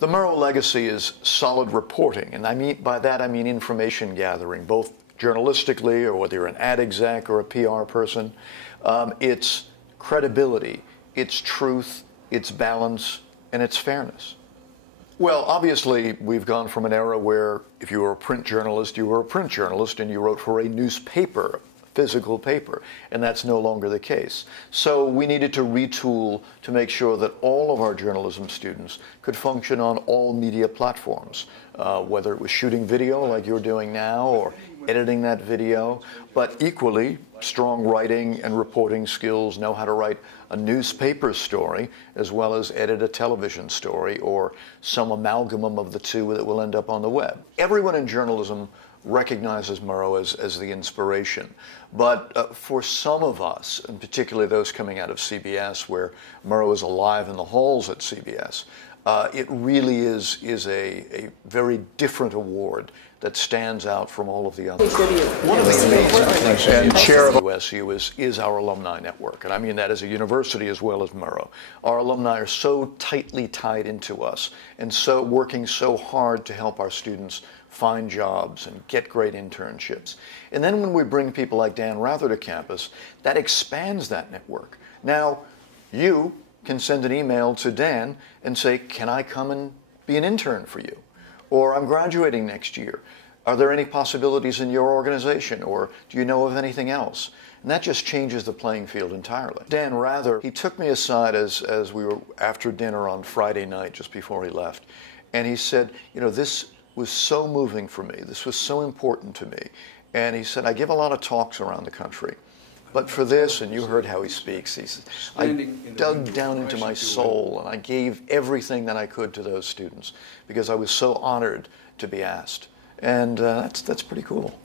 The Murrow legacy is solid reporting, and by that I mean information gathering, both journalistically or whether you're an ad exec or a PR person. It's credibility, it's truth, it's balance, and it's fairness. Well, obviously, we've gone from an era where if you were a print journalist, you were a print journalist and you wrote for a newspaper, physical paper, and that's no longer the case. So we needed to retool to make sure that all of our journalism students could function on all media platforms, whether it was shooting video like you're doing now or editing that video, but equally strong writing and reporting skills, know how to write a newspaper story as well as edit a television story or some amalgam of the two that will end up on the web. Everyone in journalism recognizes Murrow as the inspiration. But for some of us, and particularly those coming out of CBS, where Murrow is alive in the halls at CBS, it really is a very different award that stands out from all of the others. One of the amazing things, and chair of OSU is our alumni network, and I mean that as a university as well as Murrow. Our alumni are so tightly tied into us and so working so hard to help our students find jobs and get great internships. And then when we bring people like Dan Rather to campus, that expands that network. Now, you can send an email to Dan and say, can I come and be an intern for you? Or I'm graduating next year. Are there any possibilities in your organization? Or do you know of anything else? And that just changes the playing field entirely. Dan Rather, he took me aside as we were after dinner on Friday night, just before he left, and he said, you know, this was so moving for me. This was so important to me. And he said, I give a lot of talks around the country. But for this, and you heard how he speaks, he says, I dug down into my soul and I gave everything that I could to those students because I was so honored to be asked. And that's pretty cool.